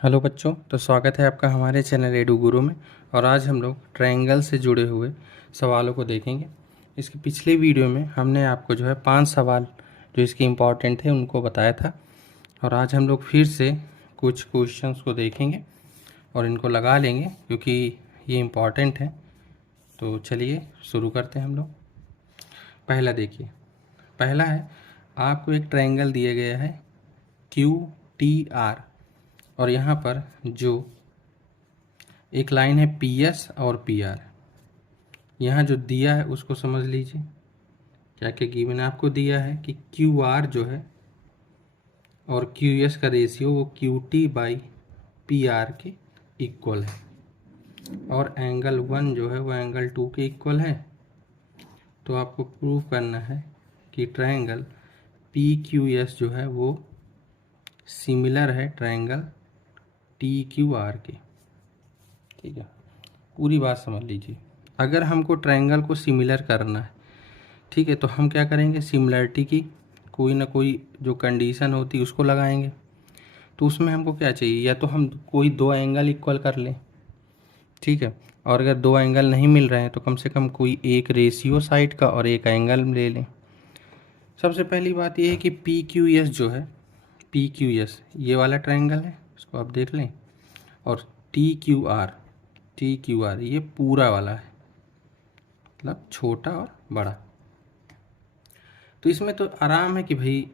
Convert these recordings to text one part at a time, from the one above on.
Hello बच्चों, तो स्वागत है आपका हमारे चैनल एडू गुरु में। और आज हम लोग ट्रायंगल से जुड़े हुए सवालों को देखेंगे। इसके पिछले वीडियो में हमने आपको जो है 5 सवाल जो इसके इम्पॉर्टेंट थे उनको बताया था। और आज हम लोग फिर से कुछ क्वेश्चंस को देखेंगे और इनको लगा लेंगे क्योंकि ये इम्पॉर्टेंट है। तो चलिए शुरू करते हैं हम लोग। पहला देखिए, पहला है आपको एक ट्रायंगल दिया गया है QTR और यहाँ पर जो एक लाइन है PS और PR। यहाँ जो दिया है उसको समझ लीजिए। क्या क्या गिवन आपको दिया है कि QR जो है और QS का रेशियो वो QT/PR के इक्वल है और एंगल 1 जो है वो एंगल 2 के इक्वल है। तो आपको प्रूव करना है कि ट्रायंगल PQS जो है वो सिमिलर है ट्रायंगल TQR के। ठीक है, पूरी बात समझ लीजिए। अगर हमको ट्रायंगल को सिमिलर करना है, ठीक है, तो हम क्या करेंगे, सिमिलरिटी की कोई ना कोई जो कंडीशन होती है उसको लगाएंगे। तो उसमें हमको क्या चाहिए, या तो हम कोई दो एंगल इक्वल कर लें, ठीक है, और अगर दो एंगल नहीं मिल रहे हैं तो कम से कम कोई एक रेशियो साइड का और एक एंगल ले लें। सबसे पहली बात यह है कि PQS जो है, PQS ये वाला ट्रायंगल है, इसको आप देख लें, और TQR ये पूरा वाला है, मतलब छोटा और बड़ा। तो इसमें तो आराम है कि भाई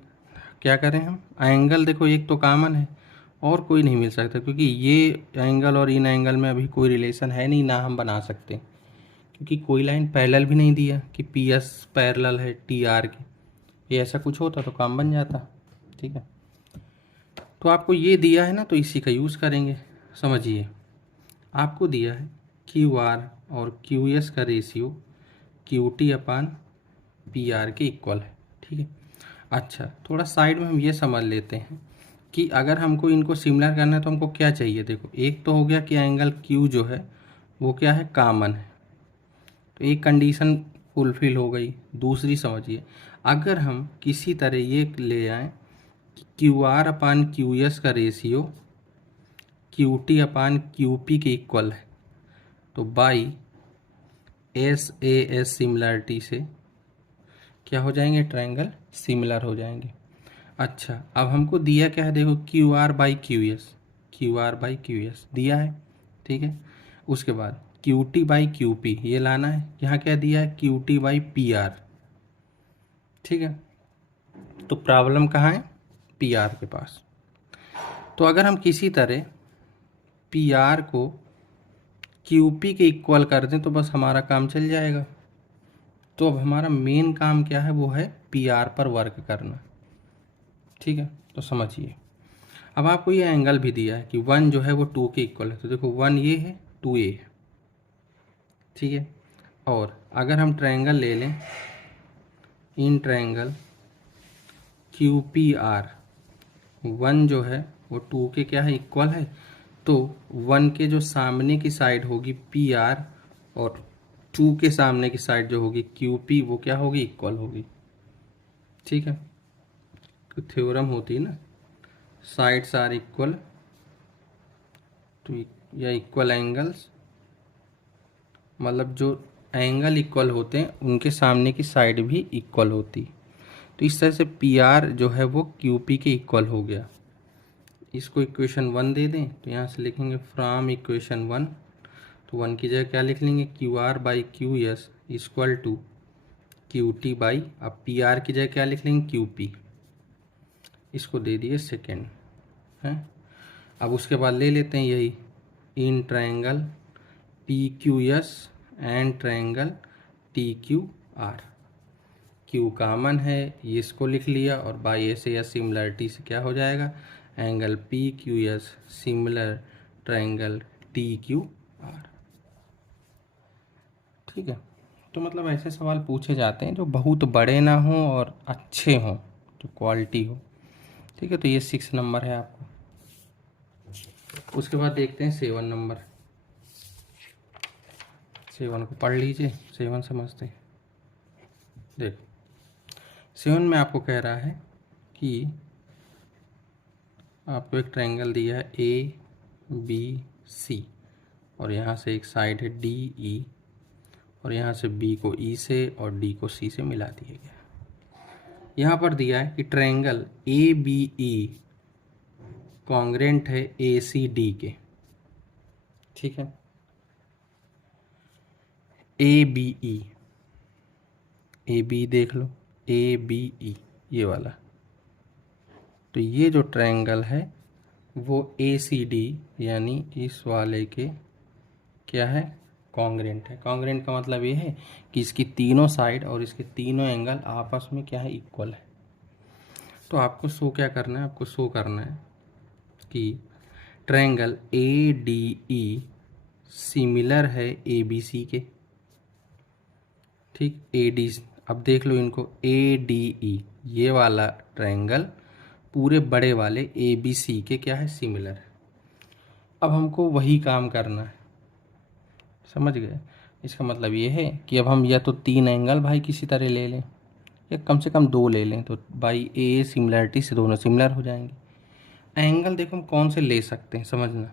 क्या करें हम, एंगल देखो एक तो कॉमन है और कोई नहीं मिल सकता, क्योंकि ये एंगल और इन एंगल में अभी कोई रिलेशन है नहीं, ना हम बना सकते, क्योंकि कोई लाइन पैरेलल भी नहीं दिया कि PS पैरेलल है TR के। ये ऐसा कुछ होता तो काम बन जाता। ठीक है, तो आपको ये दिया है ना, तो इसी का यूज़ करेंगे। समझिए, आपको दिया है QR और QS का रेशियो QT/PR के इक्वल है। ठीक है, अच्छा थोड़ा साइड में हम ये समझ लेते हैं कि अगर हमको इनको सिमिलर करना है तो हमको क्या चाहिए। देखो, एक तो हो गया कि एंगल Q जो है वो क्या है, कॉमन है, तो एक कंडीशन फुलफिल हो गई। दूसरी समझिए, अगर हम किसी तरह ये ले आएँ कि QR/QS का रेशियो QT/QP के इक्वल है, तो बाई SAS सिमिलरिटी से क्या हो जाएंगे, ट्रायंगल सिमिलर हो जाएंगे। अच्छा, अब हमको दिया क्या है, देखो QR/QS दिया है। ठीक है, उसके बाद QT/QP ये लाना है। यहाँ क्या दिया है, QT/PR। ठीक है, तो प्रॉब्लम कहाँ है, PR के पास। तो अगर हम किसी तरह PR को QP के इक्वल कर दें तो बस हमारा काम चल जाएगा। तो अब हमारा मेन काम क्या है, वो है PR पर वर्क करना। ठीक है, तो समझिए, अब आपको ये एंगल भी दिया है कि 1 जो है वो 2 के इक्वल है, तो देखो 1 ये है, 2 ये है। ठीक है, और अगर हम ट्रायंगल ले लें, इन ट्रायंगल QPR, 1 जो है वो 2 के क्या है, इक्वल है, तो 1 के जो सामने की साइड होगी PR और 2 के सामने की साइड जो होगी QP वो क्या होगी, इक्वल होगी। ठीक है, तो थ्योरम होती है ना, साइड्स आर इक्वल टू या इक्वल एंगल्स, मतलब जो एंगल इक्वल होते हैं उनके सामने की साइड भी इक्वल होती। तो इस तरह से PR जो है वो QP के इक्वल हो गया। इसको इक्वेशन 1 दे दें तो यहाँ से लिखेंगे फ्रॉम इक्वेशन 1, तो 1 की जगह क्या लिख लेंगे, QR/QS इक्वल टू QT/, अब PR की जगह क्या लिख लेंगे, QP, इसको दे दिए सेकेंड है। अब उसके बाद ले लेते हैं यही in triangle PQS and triangle TQR। Q common है, ये इसको लिख लिया, और बाई ऐसे या सिमिलरिटी से क्या हो जाएगा, angle PQS similar triangle TQR। ठीक है, तो मतलब ऐसे सवाल पूछे जाते हैं जो बहुत बड़े ना हों और अच्छे हों, जो क्वालिटी हो। ठीक है, तो ये 6 नंबर है आपको। उसके बाद देखते हैं 7 नंबर। 7 को पढ़ लीजिए, 7 समझते हैं। देखो, 7 में आपको कह रहा है कि आपको एक ट्रायंगल दिया है बी सी, और यहाँ से एक साइड है डी ई, और यहाँ से बी को ई से और डी को सी से मिला दिया गया। यहाँ पर दिया है कि triangle A B E congruent है ए सी डी के। ठीक है, ए बी ई, ए बी देख लो, ए बी ई ये वाला, तो ये जो ट्रायंगल है वो ए सी डी यानी इस वाले के क्या है, कॉन्ग्रेंट है। कॉन्ग्रेंट का मतलब ये है कि इसकी तीनों साइड और इसके तीनों एंगल आपस में क्या है, इक्वल है। तो आपको शो क्या करना है, आपको शो करना है कि triangle A D E similar है ए बी सी के। ठीक, ए डी, अब देख लो इनको, ए डी ई ये वाला ट्रायंगल पूरे बड़े वाले ए बी सी के क्या है, सिमिलर है। अब हमको वही काम करना है, समझ गए। इसका मतलब ये है कि अब हम या तो तीन एंगल भाई किसी तरह ले लें या कम से कम दो ले लें, तो बाई ए सिमिलरिटी से दोनों सिमिलर हो जाएंगे। एंगल देखो हम कौन से ले सकते हैं, समझना,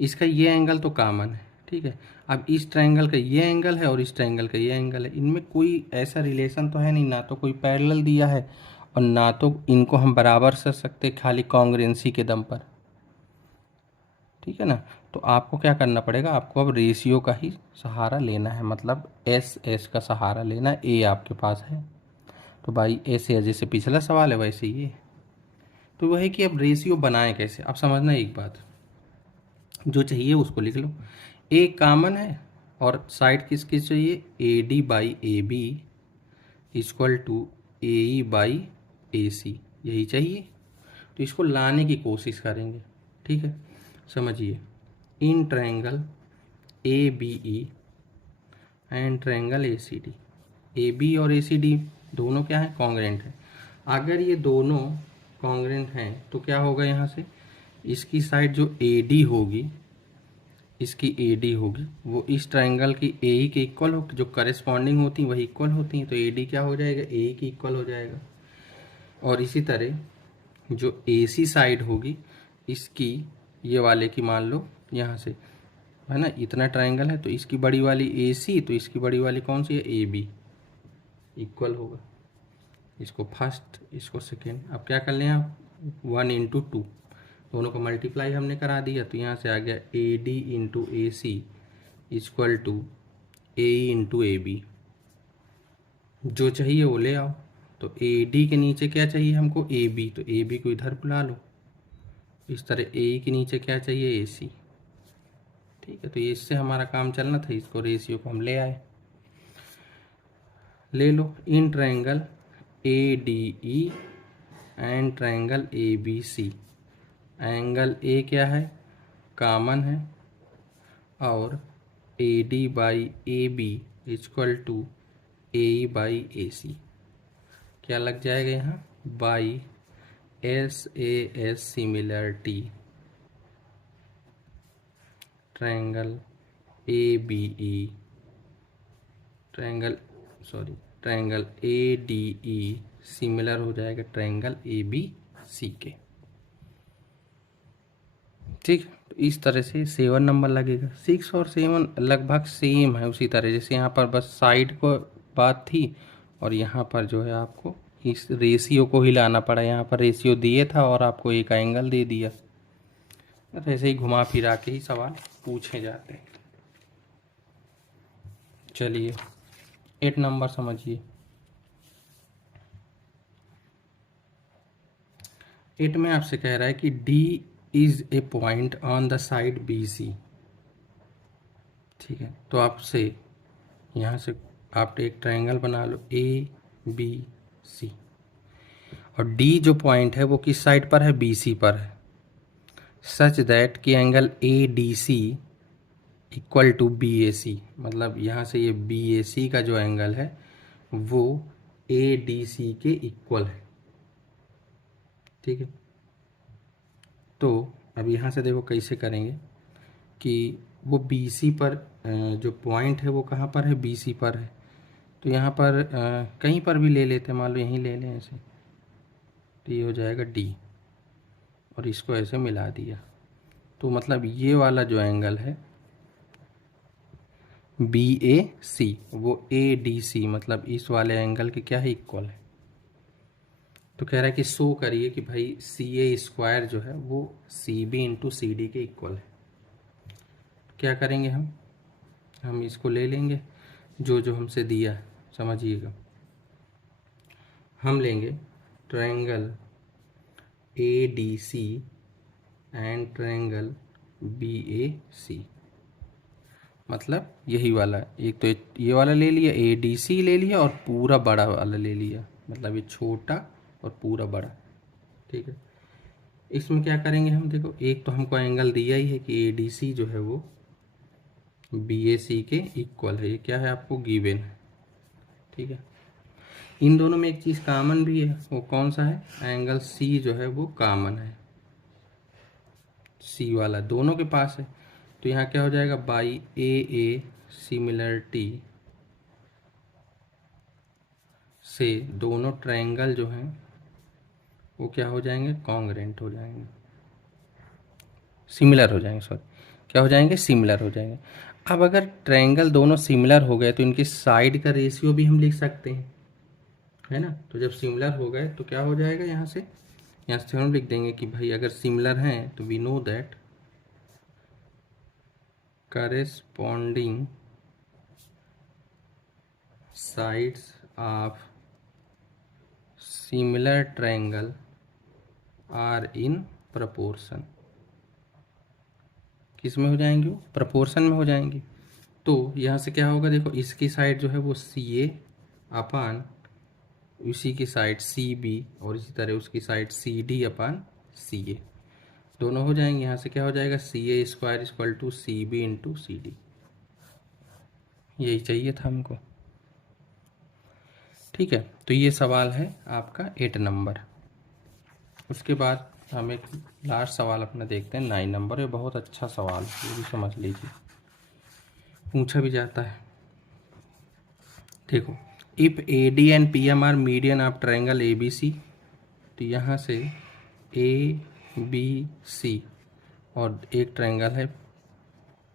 इसका ये एंगल तो कॉमन है। ठीक है, अब इस ट्रायंगल का ये एंगल है और इस ट्रायंगल का ये एंगल है, इनमें कोई ऐसा रिलेशन तो है नहीं, ना तो कोई पैरेलल दिया है और ना तो इनको हम बराबर कर सकते खाली कॉन्ग्रुएंसी के दम पर। ठीक है ना, तो आपको क्या करना पड़ेगा, आपको अब रेशियो का ही सहारा लेना है, मतलब एस एस का सहारा लेना है। ए आपके पास है तो भाई एस या जैसे पिछला सवाल है वैसे ये, तो वह है कि अब रेशियो बनाएं कैसे। अब समझना एक बात, जो चाहिए उसको लिख लो। ए कॉमन है और साइड किसकी चाहिए, A D by A B equal to A E by A C, यही चाहिए। तो इसको लाने की कोशिश करेंगे। ठीक है, समझिए, इन triangle A B E and triangle A C D, A B और ए सी डी दोनों क्या है, कॉन्ग्रेंट है। अगर ये दोनों कॉन्ग्रेंट हैं तो क्या होगा, यहाँ से इसकी साइड जो ए डी होगी, इसकी ए डी होगी वो इस ट्रायंगल की ए ई के इक्वल हो, जो करेस्पॉन्डिंग होती हैं वही इक्वल होती हैं, तो ए डी क्या हो जाएगा, ए ई की इक्वल हो जाएगा। और इसी तरह जो ए सी साइड होगी इसकी, ये वाले की मान लो यहाँ से है ना, इतना ट्रायंगल है तो इसकी बड़ी वाली ए सी, तो इसकी बड़ी वाली कौन सी है, ए बी, इक्वल होगा। इसको फर्स्ट, इसको सेकेंड। अब क्या कर लें आप, 1 × 2, दोनों को मल्टीप्लाई हमने करा दिया, तो यहाँ से आ गया A D into A C equal to A into A B. जो चाहिए वो ले आओ। तो ए डी के नीचे क्या चाहिए हमको, ए बी, तो ए बी को इधर बुला लो। इस तरह ए के नीचे क्या चाहिए, ए सी। ठीक है, तो ये इससे हमारा काम चलना था, इसको रेशियो को हम ले आए। ले लो, इन triangle A D E and triangle A B C, angle A क्या है, कॉमन है, और A D by A B equal to A by A C, क्या लग जाएगा यहाँ, by S A S similarity triangle A B E, triangle A D E similar हो जाएगा ट्रायंगल ए बी सी के। ठीक, तो इस तरह से 7 नंबर लगेगा। 6 और 7 लगभग सेम है, उसी तरह जैसे यहाँ पर बस साइड को बात थी और यहाँ पर जो है आपको इस रेशियो को ही लाना पड़ा। यहाँ पर रेशियो दिए था और आपको एक एंगल दे दिया, तो ऐसे ही घुमा फिरा के ही सवाल पूछे जाते हैं। चलिए 8 नंबर समझिए। 8 में आपसे कह रहा है कि D is a point on the side B C. ठीक है, तो आपसे यहाँ से आप एक ट्रायंगल बना लो ए बी सी, और D जो पॉइंट है वो किस साइड पर है, बी सी पर है, सच दैट कि angle A D C equal to B A C, मतलब यहाँ से ये बी ए सी का जो एंगल है वो ए डी सी के इक्वल है। ठीक है, तो अब यहाँ से देखो कैसे करेंगे कि वो बी सी पर जो पॉइंट है वो कहाँ पर है, बी सी पर है, तो यहाँ पर कहीं पर भी ले लेते हैं, मान लो यहीं ले लें ऐसे, तो ये हो जाएगा डी, और इसको ऐसे मिला दिया, तो मतलब ये वाला जो एंगल है BAC वो ADC मतलब इस वाले एंगल के क्या है, इक्वल है। तो कह रहा है कि शो करिए कि भाई CA² जो है वो CB इंटू CD के इक्वल है। क्या करेंगे हम इसको ले लेंगे जो जो हमसे दिया है, समझिएगा। हम लेंगे triangle ADC and triangle BAC, मतलब यही वाला। एक तो ये वाला ले लिया, ADC ले लिया, और पूरा बड़ा वाला ले लिया, मतलब ये छोटा और पूरा बड़ा। ठीक है, इसमें क्या करेंगे हम, देखो एक तो हमको एंगल दिया ही है कि ADC जो है वो BAC के इक्वल है, ये क्या है आपको गिवन है। ठीक है, इन दोनों में एक चीज़ कॉमन भी है, वो कौन सा है, एंगल C जो है वो कॉमन है, C वाला दोनों के पास है। तो यहाँ क्या हो जाएगा, बाई AA सिमिलरिटी से दोनों ट्रायंगल जो हैं वो क्या हो जाएंगे, कॉन्ग्रेंट हो जाएंगे, सिमिलर हो जाएंगे, सॉरी क्या हो जाएंगे, सिमिलर हो जाएंगे। अब अगर ट्रायंगल दोनों सिमिलर हो गए तो इनकी साइड का रेशियो भी हम लिख सकते हैं, है ना। तो जब सिमिलर हो गए तो क्या हो जाएगा, यहाँ से हम लिख देंगे कि भाई अगर सिमिलर हैं तो we know that corresponding sides of similar triangle are in proportion. किस में हो जाएंगी, वो प्रपोर्शन में हो जाएंगी। तो यहाँ से क्या होगा, देखो इसकी साइड जो है वो CA अपान उसी की साइड CB और इसी तरह उसकी साइड CD अपान CA दोनों हो जाएंगे। यहाँ से क्या हो जाएगा, CA² equal to CB into CD। यही चाहिए था हमको। ठीक है, तो ये सवाल है आपका 8 नंबर। उसके बाद हम एक लास्ट सवाल अपना देखते हैं 9 नंबर। ये बहुत अच्छा सवाल है, ये भी समझ लीजिए, पूछा भी जाता है। देखो, if AD and PM are median of triangle ABC, तो यहाँ से ABC और एक ट्रायंगल है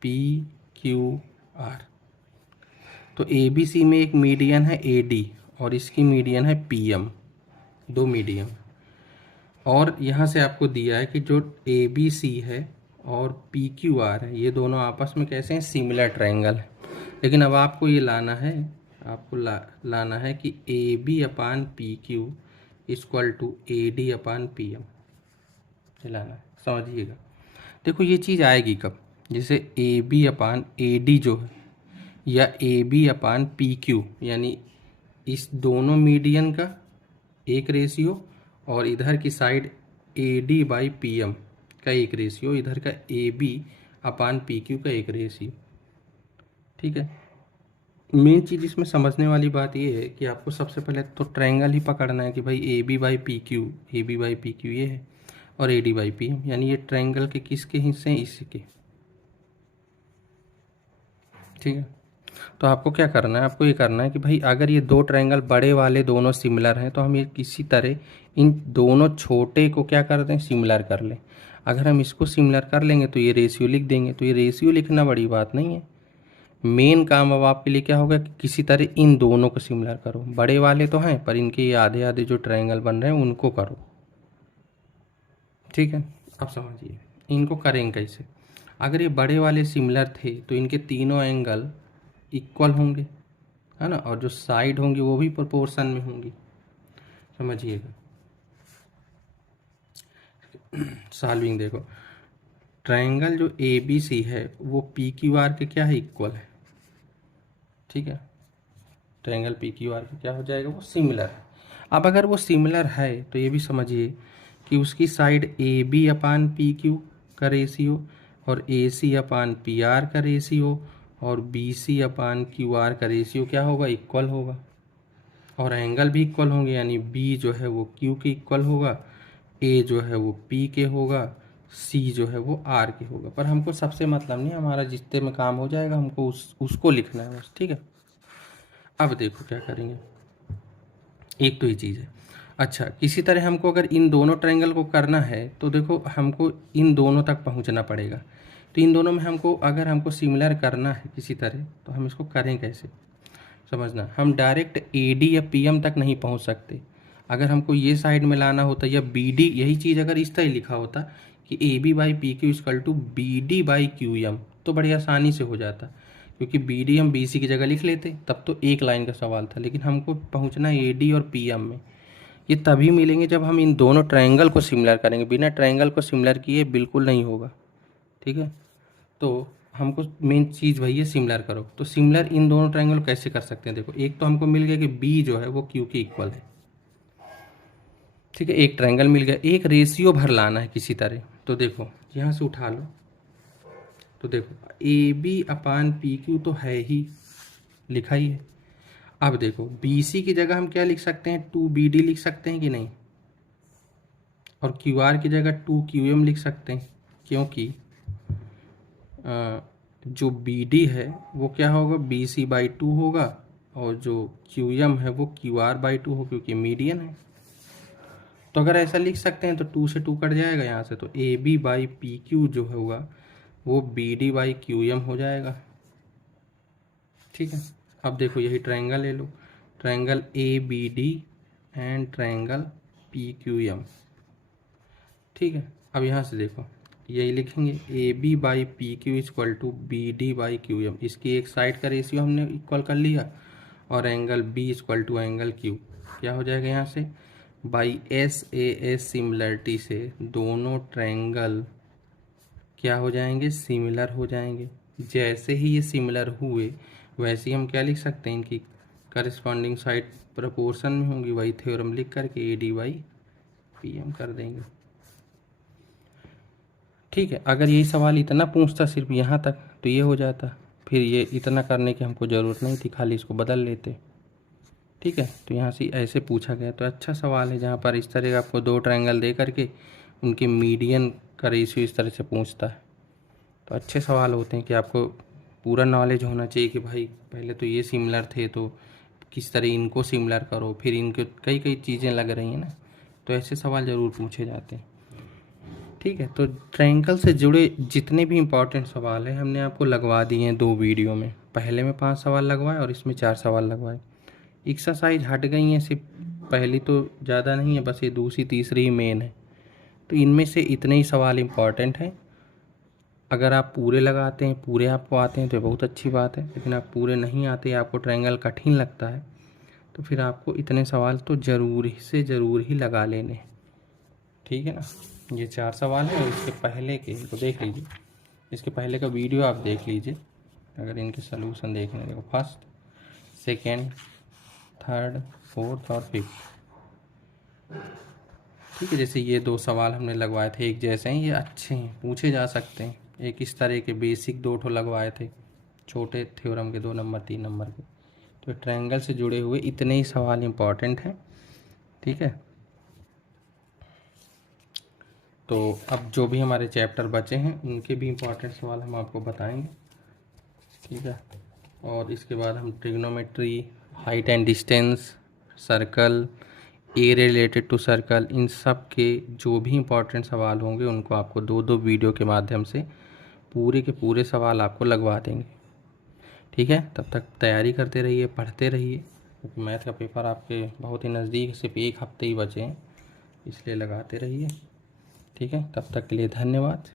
PQR। तो ABC में एक मीडियन है AD और इसकी मीडियन है PM, दो मीडियन। और यहाँ से आपको दिया है कि जो ABC है और PQR है ये दोनों आपस में कैसे हैं, सिमिलर ट्रायंगल है। लेकिन अब आपको ये लाना है, आपको लाना है कि AB upon PQ equal to AD upon PM लाना है, समझिएगा। देखो ये चीज़ आएगी कब, जैसे AB अपान AD जो है या AB अपान PQ, यानी इस दोनों मीडियन का एक रेशियो और इधर की साइड AD बाई PM का एक रेशियो, इधर का AB अपान PQ का एक रेशियो। ठीक है, मेन चीज़ इसमें समझने वाली बात ये है कि आपको सबसे पहले तो ट्रायंगल ही पकड़ना है कि भाई AB बाई PQ ये है और AD बाई PM, यानी ये ट्रायंगल के किसके हिस्से हैं, इसी के। ठीक है, तो आपको क्या करना है, आपको ये करना है कि भाई अगर ये दो ट्रायंगल बड़े वाले दोनों सिमिलर हैं तो हम ये किसी तरह इन दोनों छोटे को क्या कर दें, सिमिलर कर लें। अगर हम इसको सिमिलर कर लेंगे तो ये रेशियो लिख देंगे। तो ये रेशियो लिखना बड़ी बात नहीं है, मेन काम अब आपके लिए क्या होगा कि किसी तरह इन दोनों को सिमिलर करो। बड़े वाले तो हैं पर इनके ये आधे आधे जो ट्रायंगल बन रहे हैं उनको करो। ठीक है, अब समझिए इनको करेंगे कैसे। अगर ये बड़े वाले सिमिलर थे तो इनके तीनों एंगल इक्वल होंगे, है ना, और जो साइड होंगी वो भी प्रोपोर्शन में होंगी, समझिएगा। सॉल्विंग देखो, ट्रायंगल जो ABC है वो PQR के क्या है, इक्वल है। ठीक है, ट्रायंगल PQR के क्या हो जाएगा, वो सिमिलर है। अब अगर वो सिमिलर है तो ये भी समझिए कि उसकी साइड AB अपान PQ का रेशियो और AC अपान PR का रेशियो और BC अपान QR का रेशियो क्या होगा, इक्वल होगा। और एंगल भी इक्वल होंगे, यानी B जो है वो Q के इक्वल होगा, A जो है वो P के होगा, C जो है वो R के होगा। पर हमको सबसे मतलब नहीं, हमारा जितने में काम हो जाएगा हमको उसको लिखना है बस। ठीक है, अब देखो क्या करेंगे, एक तो ये चीज़ है। अच्छा, किसी तरह हमको अगर इन दोनों ट्रायंगल को करना है तो देखो हमको इन दोनों तक पहुंचना पड़ेगा। तो इन दोनों में हमको अगर हमको सिमिलर करना है किसी तरह, तो हम इसको करें कैसे, समझना। हम डायरेक्ट AD या PM तक नहीं पहुंच सकते। अगर हमको ये साइड में लाना होता या BD, यही चीज़ अगर इस तरह लिखा होता कि AB/PQ = BD/QM, तो बड़ी आसानी से हो जाता, क्योंकि BD हम BC की जगह लिख लेते, तब तो एक लाइन का सवाल था। लेकिन हमको पहुंचना AD और PM में। ये तभी मिलेंगे जब हम इन दोनों ट्रायंगल को सिमिलर करेंगे। बिना ट्रायंगल को सिमिलर किए बिल्कुल नहीं होगा, ठीक है। तो हमको मेन चीज़ वही है, सिमिलर करो। तो सिमिलर इन दोनों ट्रायंगल कैसे कर सकते हैं, देखो एक तो हमको मिल गया कि B जो है वो Q के इक्वल है, ठीक है। एक ट्रायंगल मिल गया, एक रेशियो भर लाना है किसी तरह। तो देखो यहाँ से उठा लो, तो देखो AB/PQ तो है ही, लिखा ही है। अब देखो BC की जगह हम क्या लिख सकते हैं, 2BD लिख सकते हैं कि नहीं, और QR की जगह 2QM लिख सकते हैं, क्योंकि जो BD है वो क्या होगा, BC/2 होगा, और जो QM है वो QR/2 हो, क्योंकि मीडियन है। तो अगर ऐसा लिख सकते हैं तो 2 से 2 कट जाएगा यहाँ से, तो AB/PQ जो होगा वो BD/QM हो जाएगा, ठीक है। अब देखो यही ट्रायंगल ले लो, triangle ABD and triangle PQM, ठीक है। अब यहाँ से देखो यही लिखेंगे, AB/PQ = BD/QM। इसकी एक साइड का रेशियो हमने इक्वल कर लिया, और एंगल B = एंगल Q। क्या हो जाएगा यहाँ से, बाई SAS सिमिलरिटी से दोनों ट्रायंगल क्या हो जाएंगे, सिमिलर हो जाएंगे। जैसे ही ये सिमिलर हुए वैसे ही हम क्या लिख सकते हैं, इनकी करस्पॉन्डिंग साइड प्रोपोर्शन में होंगी। वही थ्योरम लिख करके AD/PM कर देंगे, ठीक है। अगर यही सवाल इतना पूछता सिर्फ यहाँ तक तो ये हो जाता, फिर ये इतना करने की हमको ज़रूरत नहीं थी, खाली इसको बदल लेते, ठीक है। तो यहाँ से ऐसे पूछा गया, तो अच्छा सवाल है जहाँ पर इस तरह का आपको दो ट्रायंगल दे करके उनके मीडियन का रेशियो इस तरह से पूछता है। तो अच्छे सवाल होते हैं कि आपको पूरा नॉलेज होना चाहिए कि भाई पहले तो ये सिमिलर थे तो किस तरह इनको सिमिलर करो, फिर इनके कई कई चीज़ें लग रही हैं ना, तो ऐसे सवाल ज़रूर पूछे जाते हैं, ठीक है। तो ट्रायंगल से जुड़े जितने भी इम्पोर्टेंट सवाल हैं हमने आपको लगवा दिए हैं 2 वीडियो में। पहले में 5 सवाल लगवाए और इसमें 4 सवाल लगवाए। एक्सरसाइज हट गई हैं, सिर्फ पहली तो ज़्यादा नहीं है, बस ये दूसरी तीसरी ही मेन है। तो इनमें से इतने ही सवाल इम्पॉर्टेंट हैं। अगर आप पूरे लगाते हैं, पूरे आपको आते हैं तो बहुत अच्छी बात है, लेकिन आप पूरे नहीं आते, आपको ट्रायंगल कठिन लगता है, तो फिर आपको इतने सवाल तो ज़रूर से ज़रूर ही लगा लेने, ठीक है ना। ये 4 सवाल हैं, और इसके पहले के तो देख लीजिए, इसके पहले का वीडियो आप देख लीजिए अगर इनके सलूशन देखने। देखो फर्स्ट, सेकेंड, थर्ड, फोर्थ और फिफ्थ, ठीक है। जैसे ये 2 सवाल हमने लगवाए थे एक जैसे हैं, ये अच्छे हैं, पूछे जा सकते हैं। एक इस तरह के बेसिक 2 ठो लगवाए थे, छोटे थ्योरम के 2 नंबर 3 नंबर के। तो ट्रायंगल से जुड़े हुए इतने ही सवाल इम्पॉर्टेंट हैं, ठीक है। तो अब जो भी हमारे चैप्टर बचे हैं उनके भी इम्पॉर्टेंट सवाल हम आपको बताएंगे, ठीक है। और इसके बाद हम trigonometry, height and distance, circle, a related to circle, इन सब के जो भी इम्पोर्टेंट सवाल होंगे उनको आपको 2-2 वीडियो के माध्यम से पूरे के पूरे सवाल आपको लगवा देंगे, ठीक है। तब तक तैयारी करते रहिए, पढ़ते रहिए, क्योंकि मैथ का पेपर आपके बहुत ही नज़दीक, सिर्फ 1 हफ्ते ही बचे हैं, इसलिए लगाते रहिए, ठीक है। तब तक के लिए धन्यवाद।